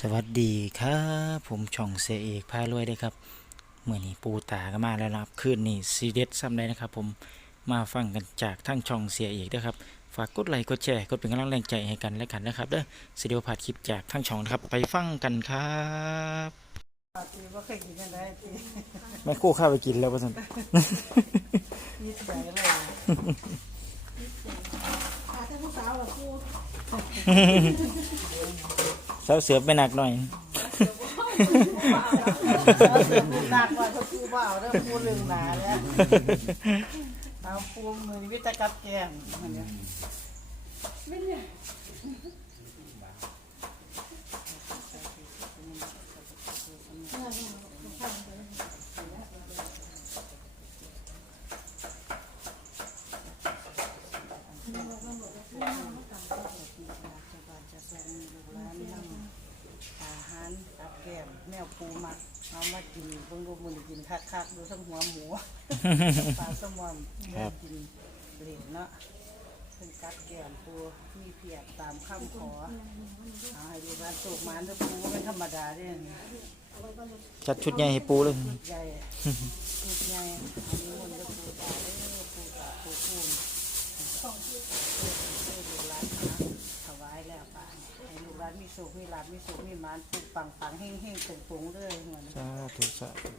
สวัสดีครับผมช่องเสียเอกพารวยได้ครับเมื่อนี้ปูตาก็มาแล้วนะครับคืนนี้ซีเด็ดซ้ำได้นะครับ ผมมาฟังกันจากทั้งช่องเสียเอกนะครับฝากกดไลค์กดแชร์กดเป็นกำลังแรงใจให้กันและกันนะครับเด้อสิเดียวผ่านคลิปจากทั้งช่องนะครับ ไปฟังกันครับตีว่าเคยกินกันได้ตีแม่คู่ข้าวไปกินแล้วป่ะท่านยี่สิบเลยอาถ้าผู้สาวกั บคู่สาวเสือไปหนักหน่อย หนักกว่าเขาคู่เปล่าเรื่องคู่ลึงหนาเนี่ยเอาคู่มือวิตกับแกงมันเนี่ยอาหารกับแกงแนวปู มักเอามากินเบิ่งดูมือกินคักๆดูทั้งหัวหมูปลาสมอนแม่กินเหลวเนาะเป็นกัดแกงปูมีเพียรตามคำขอเอาให้ดูร้านสูกหมันเด้อปูไม่ธรรมดาเด้อนี่จัดชุดใหญ่ให้ปูเลย ใหญ่ปูใหญ่อันนี้มันจะปูตาเด้อปูตาปูปูนานมีสุขมีลาบมีสุขมีหมานปลูกปังปังๆเฮงเฮงๆตรงๆเลยเหมือนสาธุสาธุ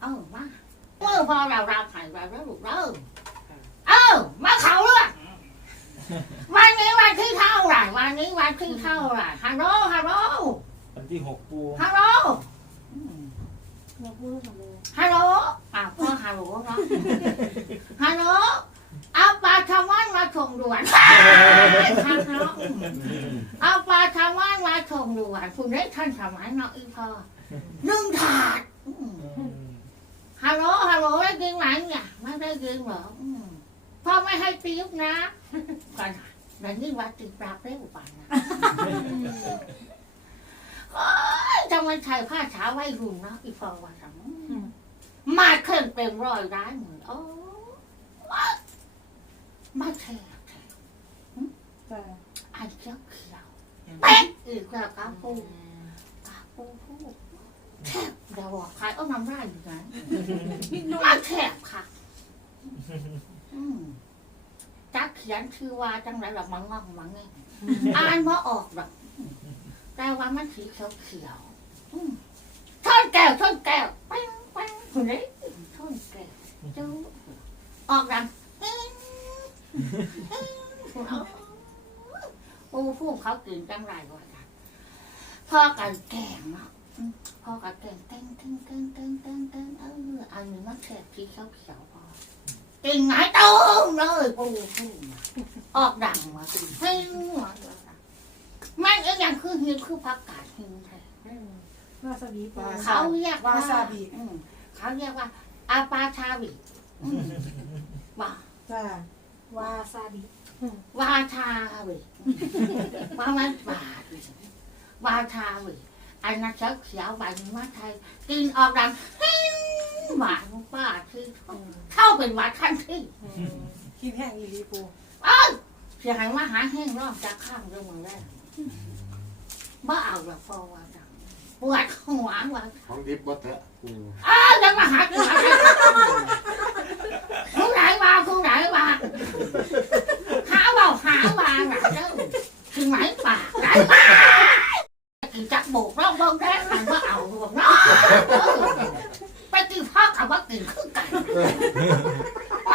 เออมาเมื่อ พอเราเราถ่ายเราแล้วลูกเริ่มเออมาเขาเรื่องวันนี้วันที่เท่าไหร่วันนี้วันที่เท่าไหร่ฮัลโหลฮัลโหลวันที่หกปูฮัลโหลฮัลโหลอะพ่อฮัลโหลเนาะฮัลโหลเอาปลาชาวบ้านมาส่งด่วนฮัลโหลเอาปลาชาวบ้านมาส่งด่วนคุณได้ท่านสมัยเนาะอีพ่อหนึ่งถาดอืม ฮัลโหลฮัลโหลได้ยินไหมเนี่ยไม่ได้ยินเหรออืมพ่อไม่ให้ตีบนะก่อนแต่นี่ว่าตีปราบได้อุปานนะโอ้ยทำไมใส่ผ้าเช้าไว้รุ่นเนาะอีฟองว่าสังมาเครื่องเต็มร้อยร้านเหมือนโอ้มามาแทกแทกจ้าอันเขียวเขียวเป๊ะอีกแล้วกาปูกาปูพูด แทบเดี๋ยวบอกใครเอาน้ำลายอยู่นะมาแคบค่ะอืมจักเขียนชื่อว่าจังไรหรอกมังงอกมังไงอ่านว่าออกหรอกแต่ว่ามันสีเขียวเขียวๆอืมท่อนแก้วท่อนแก้วปังปังคนนี้ท่อนแก้วจูออกดังอื้ออื้อเอาโอ้พวกเขากินจังไรวะกันพ่อกันแกงเนาะ พอกับเก่งเต้นเต้นเต้นเต้นเต้นเต้นเอออันนี้มันแฉกสีเขียวเขียวพอเก่งไหนเติมเลยปูปูออกดังมาสิเฮ้ยมามันก็ยังคือหินคือผักกาดหินแท้วาซาบิปลาเขาเรียกวาซาบิอืมเขาเรียกว่าอาปาชาบิอืมว่าจ้าวาซาบิวาชาบิว่ามันบาดวาชาบิ อันนั้นเขียวเขียวใบมาไทยกินออกดังฮิ้งหวานป้าที่เข้าเป็นหวานขั้นที่กินแห้งอีหลีปูเอ้ยเสียหายว่าหาแห้งรอบจากข้างเรื่องมึงแล้วบ้าเอาละพอว่าดังปวดหัวว่าของดิบบ่เถอะกูเอ้ยยังมาหาตัวผู้ไหนมาผู้ไหนมาหาเบาหามาหนักเด้อคือไหนป่าไหนมา กินจักโบกรอบเบิ้งแด้หันว่าเอารวมเนาะไปกินพ่อกับว่ากินคือกันไป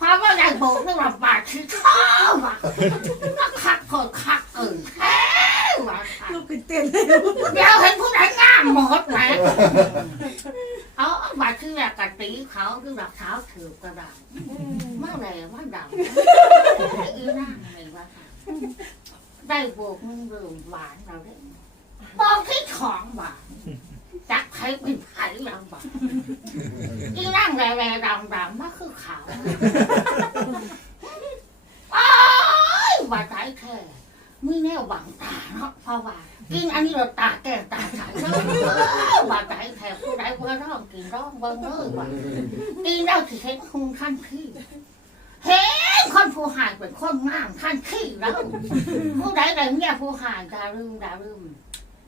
พอว่าได้โบกนี่ว่าบาดคือชอบว่ะก็คักพอคักเออแท้ว่ะค่ะลูกขึ้นเต้นเลยเดี๋ยวเห็นผู้ใดงามหมดไหมเอาบาดคือแบบกะตีเขาคือแบบเท้าถือกระดาษมาแรงมาดำอีน่าไงวะค่ะได้โบกมึงเริ่มหวานเราได้ มองที่ของหวาจักใครเป็นไผ่เราหวานอีนั่งแร่ๆดำๆมาคือขาวอ้ยว่าใจแท้มีแนวหวังตาเนาะเพราะว่ากินอันนี้เราตาแก่ตาใสเนาะว่าใจแท้ผู้ใดเพื่อร้องกินร้องเบิ่งเลยว่ากินแล้วสิเห็นคุงขั้นขี้เห็นคนผู้หายเป็นคนงามขั้นขี้แล้วผู้ใดใดเนี่ยผู้หายดาลืมดาลืม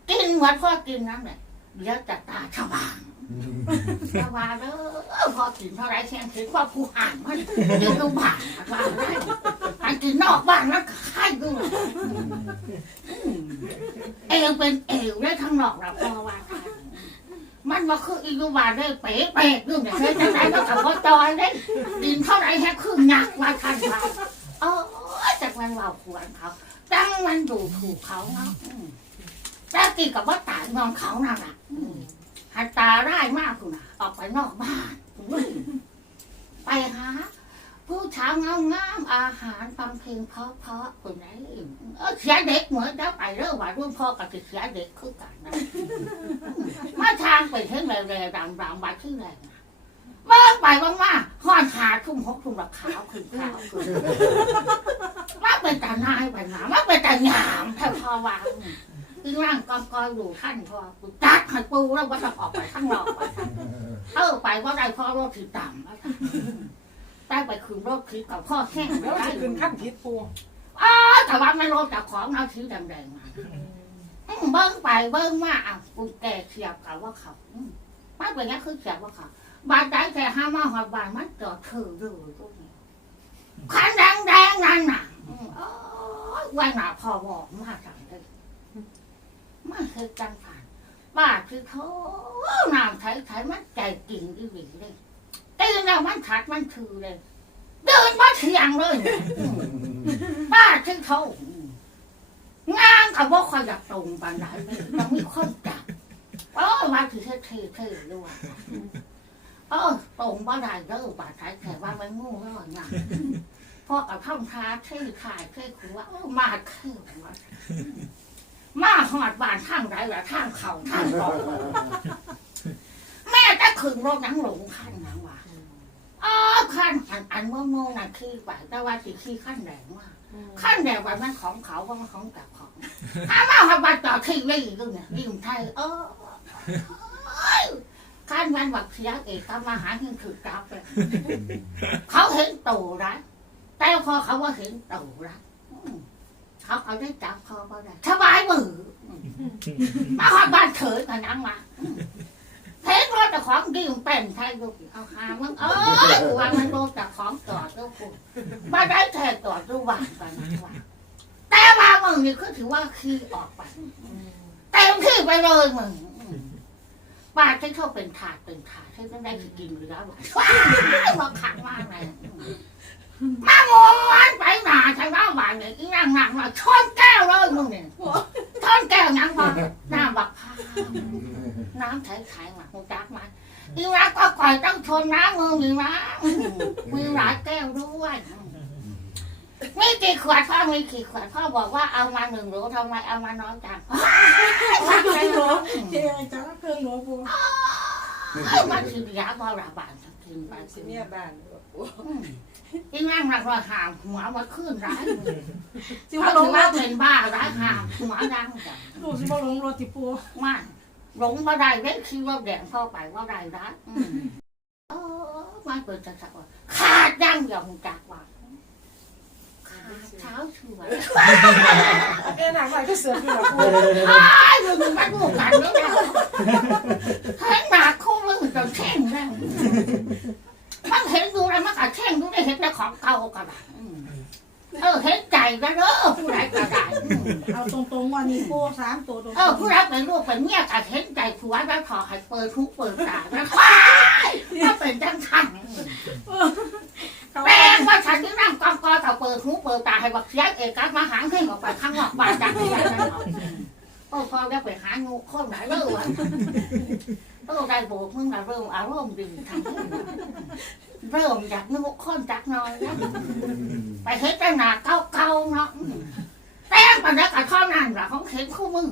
กินวัดพ่อกินน้ำเนี่ยเดี๋ยวจะตาสว่างสว่างเด้อพอกินเท่าไรแค่คิดว่าผู้หายมันยู่ในบ้านว่าได้อันกินนอกบ้านแล้วก็ให้ดูเอวเป็นเอวได้ทั้งนอกเราพอว่ากันมันว่าคืออีกบานได้เป๊ะเป๊ะดูเนี่ยเฮ้ยจังไรก็ขับรถจอยได้กินเท่าไรแค่ครึ่งหนักว่าทันว่าเออจากมันว่าควรเขาตั้งมันดูถูกเขาเนาะ อืมแต่ตีกับว่าตายนอนเขานั่นน่ะอืมหันตาร้ายมากคุณน่ะ ออกไปนอกบ้านอืมไปหาผู้ชายงามงามๆอาหารฟังเพลงเพราะเพราะๆคนไหนเออเสียเด็กเหมือนแล้วไปเรื่องว่ารุ่นพ่อกับติเสียเด็กคือกันนะอืมมาทางไปเท่งแรงๆดำๆบาชื่อแรงนะเมื่อไปว่างๆห้อนขาทุ่มหกทุ่มแบบขาวขึ้นขาวขึ้นว่าเป็นตานายไปหนาว่าเป็นตาหยามแค่พอวางคื อร่างกองกอยอยู่ท่านพอกูจัดให้ปูแล้วว่าจะออกไปข้างนอกไปท่านเออไปว่าได้พ่อโรถถือต่ำว่าท่นได้ไปคืนโรถถือกับพ่อแห้งแล้วได้จะขึ้นขั้นพิษปูอ๋อแต่ว่าไม่รถจากของเอาถือแดงๆมาเบิ้งไปเบิ้งมาอะกูแก่เสียบกับว่าเขาอืมไม่เป็นอย่างคือเสียบว่าเขาบาดใจแต่ห้ามาหอดบานมันจอดถืออยู่ตรงนี้ขันแดงๆนั่นน่ะโอ้ยวันหนาพอบอกมาสั่ง มาเคยจังผ่านบ้าคือเขาน้ำใช้ใช้มันใจกิ่งอีหลีเลยตื่นแล้วมันขัดมันคือเลย เดินมาเถียงเลยบ้าคือเขางานกับว่าคอยอยากตรงปานไหนเลยยังมีคนจับเออมาถือเท่เท่เท่ด้วยเออตรงบ่ได้เด้อบาดใช้แค่ว่ามันงูแล้วนะพ่อกับท่องท้าเท่ขายเท่ขัวเอ้ามาเข่งวะ มาหอดบานทางไรละทางเขาทางตอกแม่จะขึงรถนังหลงขั้นนังวะอ๋อขั้นอันอันโมโมน่ะคือไปแต่ว่าสิขี้ขั้นแดงว่าขั้นแดงว่ามันของเขาว่ามันของจับของถ้ามาหอดบานต่อที่นี่ก็เนี่ยยิ่งไทยเออขั้นมันบักเสียเอกทำมาหาเงินถือจับเลยเขาเห็นโตไรแต่พอเขาว่าเห็นเต่ารักอืม เขาเอาได้จับคอเขาได้สบายมืออืมมาหอดบ้านเถิดกันนังมาอืมเห็นว่าแต่ของดีมันเป็นไทยลูกเอาหามึงเอ้ยกูว่ามันโดนแต่ของจอดลูกกูมาได้แทนจอดดูหวานกันนะว่าแต่ว่ามึงนี่ก็ถือว่าขี้ออกไปเต็มที่ไปเลยมึงอืมบ้านที่เขาเป็นถาดเป็นถาดที่ต้องได้กินหรือแล้วว้ายมาขังมากเลยอื มมางอนไปหนาใช่ไหมบ้านเนี่ยอีนั่งนั่งมาชนแก้วเลยมึงเนี่ยชนแก้วยังพอหน้าบักพร้าวน้ำใช้ไข่มาหูจักมันอีรักก็คอยต้องชนน้ำมึงอีนะอืมมีหลายแก้วด้วยมีกี่ขวดพ่อมีกี่ขวดพ่อบอกว่าเอามาหนึ่งโหลทำไมเอามาน้อยจังว่าไปเหรอเจ๊จ้าเครื่องหลวงปูมันคือยาบาราบานกินไปสิเนี่ยบ้าน อืมอีนั่งนั่งรอหามหัวมาขึ้นร้ายสิเขาว่าลถืงอรว่าถเป็นบ้าร้ายหามหัวดังจังลูกสิว่าลงรถติปูมากหลงมาได้เล็กคิดว่าแดงเข้าไปว่าได้รักอืมเออมันเป็นจะสักว่าขาดดังยองจากว่าขาดเช้าช่วย เอ็นหนักไปก็เสือกอยู่หรอปูไอ้มึงมาดูกันไม่ได้เห็นหนักคู่มึงจนแข่งแล้ว มันเห็นดูแล้วมันก็แข่งดูได้เห็นแต่ของเก่าก็ได้อืมเออเห็นใจแล้วเด้อผู้ใดก็ได้อืมเอาตรงๆวันนี้ปูสามตัวตรงเออผู้รับเป็นลูกเป็นเมียกัเห็นใจผัวแล้วขอให้เปิดทุกเปิดตาแล้วว้ายถ้าเป็นจังทันเขาแปลงว่าฉันที่นั่งกองกอกับเปิดทุกเปิดตาให้บักเสียเอกมาหางขึ้นออกไปข้างนอกบ้านจังที่นั่นเอาโอ้พอได้ไปหางูคนไหนเริ่มเออได้โบกมึงละเริ่มอารมณ์ดีทำให้เริ่มจากงูคนจักน้อยแล้วไปเฮ็ดแต่หนาเก่าๆเนาะแต่ปัญหากับข้อนั่นหละของเข็นคู่มึง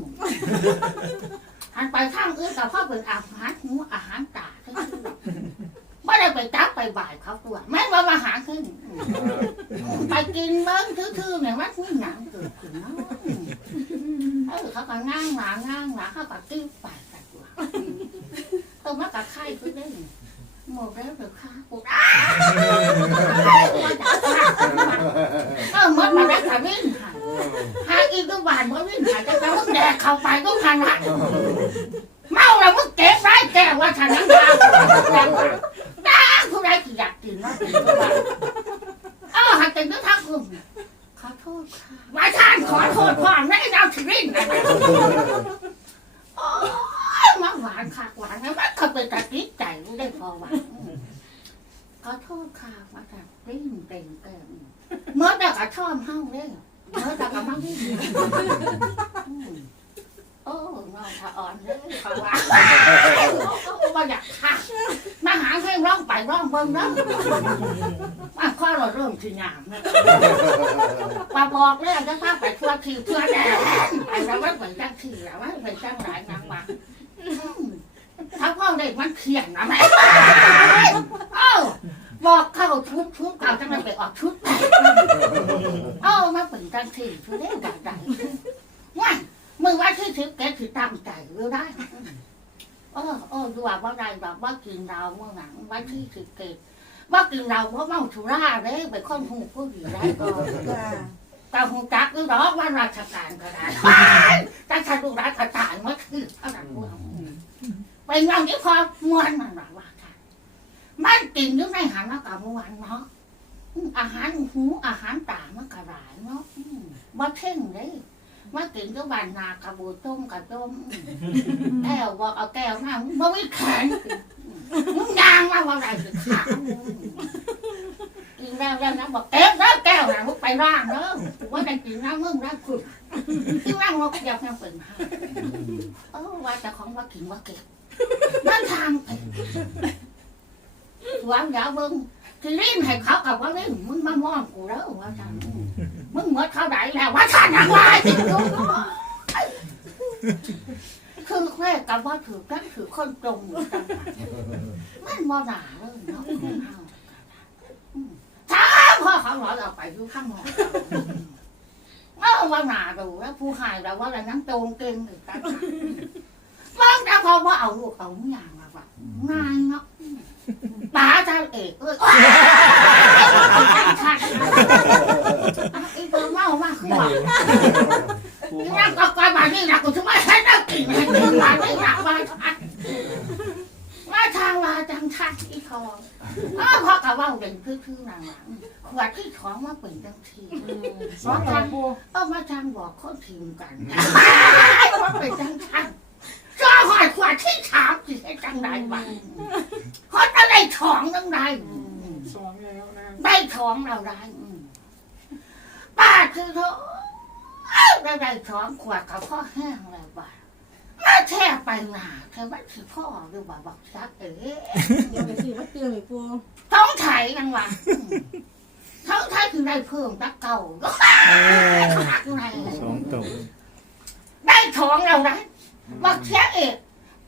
อันไปข้างอื่นกับพ่อเป็นอาหารหมูอาหารตาที่ได้ไปจับไปบ่ายเขาตัวแม่งว่ามาหาขึ้น ไปกินเบิ้งทื่อๆเนี่ยมันมีหนังเกิดขึ้นเนาะ เขาก็ง่างหนาง่างหนาเขาก็ติ้วไปกันตัวเออมันก็ไข่ขึ้นได้หมดแล้วเดี๋ยวข้ากูอ้าเออมันมาได้ขมิ้นค่ะหาอีกตัวบานมันวิ่งหาจะจะมึงแดกเข้าไปก็พันละเมาแล้วมึงเก็บไว้แก้ว่าฉันนั้นดาวดาวผู้ใดที่อยากกินว่ากินตัวบาเออหันเป็นตัวทางคุณ มาท่านขอโทษพ่อแม่ได้เอาชีวิตโอ้ยมาหวานค่ะหวานนะมันเขาเป็นตะกี้ใจไม่ได้พอหวานขอโทษค่ะมาท่านริ่งเต็งเต็มเมื่อแต่กระช่อมเฮ้าเลยเมื่อแต่กระมังที่ โอ้นอนถ้าอ่อนเลยเขาว่าว่อยากค่ะมาหาให้ร้องไปร้องเบิ่งเนาะมาข้อเราเริ่มทีงามมาบอกเลยจะพาไปทั่วทีทั่วแดนไปแล้วว่าไปจังทีแล้วว่าไปจังหลายนางมาถ้าพ่อเด็กมันเขียนนะแม่เอ้าบอกเข้าชุดชุดเก่าจะไม่ไปออกชุดใหม่เอ้ามาเป็นจังทีชุดเด็กแบบไหนว่า มึงว่าที่ทิพย์แกถือตั้งใจหรือได้เออเออดูว่าว่าได้แบบว่ากินเราเมื่อหนังว่าที่สิบเกตว่ากินเราเพราะเมาสุราเด้ไปค้นหูผู้หญิงได้ก็จ้าหูจักหรือหรอกว่าราชการก็ได้แต่ฉันดูราชการมื่อคืนเท่านั้นว่าไปงานที่พอมวนมันว่าว่าค่ะมันกินอยู่ในหันแล้วกับมวนเนาะอาหารหูอาหารตามันกระไรเนาะมบ่เท่งเลย มากินก็บานนากระบูต้มกระต้มแก้วบอกเอาแก้วมามึงบ่มีแขนมึงยางมาว่าไรสิขากินแล้วแล้วนะบอกเก็บแล้วแก้วนะมึงไปร่างเด้อว่าได้กินน้ำมึงได้คุณกินร่างว่าเก็บยังเป็นห้าเออว่าแต่ของว่ากินว่าเก็บนั่นทางไปหวานยาวเบิ้งที่ลิ้นให้เขากับว่าลิ้นมึงมามองกูแล้วว่าจัง มึงเหมือนเขาได้แล้วว่าฉันยังไงจริงคือแค่กับว่าถือกันถือคนตรงอยู่จังหวะมันบ่หนาเลยเนาะคนเฮาอืมถ้าพ่อเขาหลอกเอาไปอยู่ข้างนอกเออว่าหนาดูแล้วผู้หายแล้วว่าอะไรนั้นโจงเก่งถึงกันมองแต่พอว่าเอาลูกเอาอย่างมาแบบง่ายเนาะป๋าเจ้าเอกเอ้ยอีเบอร์เมามากขึ้นว่ะ นั่งก็กอยมานี่นะกูจะไม่ให้นั่งกินให้กินมาไม่อยากมาทานมาทางว่าจังทักอีทองอ้าวพ่อกับว่าเด่นคือๆนาง หลังขวดที่ท้องมาเป็นจังทีสองการปูก็มาทางบอกเขาทีมกันว่าเป็นจังทักก็หอยขวดที่ถามสิให้จังไรบ้างเขาจะได้ท้องจังไรสองแล้วนะได้ท้องเราได้อืมป้าคือเธอได้ได้ท้องขวดกับพ่อแห้งแล้วบ้า มาแช่ไปหนาเธอว่าถือพ่อหรือว่าบอกชักเอ๋เดี๋ยวไปสิวัดเตือนเลยปูท้องไถนังวะอืมท้องไถคือได้เพิ่มตะเก่าก็หักในสองตัวได้ท้องเราได้บอกเสียเอก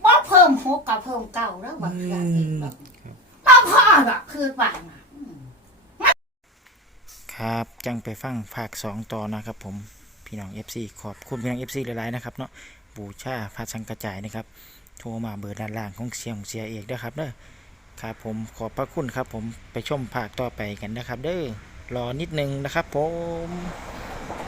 ว่าเพิ่มหกกับเพิ่มเก่าแล้วบอกเสียเอกบอกพ่อพ่อแบบคือบ้านอะอืมครับ จังไปฟังภาคสองต่อนะครับผมพี่น้อง FC ขอบคุณพี่น้อง FC หลายๆนะครับเนาะ บูชาพระสังกระจายนะครับ โทรมาเบอร์ด้านล่างของเสียงของเสียเอกเด้อครับเด้อครับผมขอบพระคุณครับผมไปชมภาคต่อไปกันนะครับ เด้อรอนิดนึงนะครับผม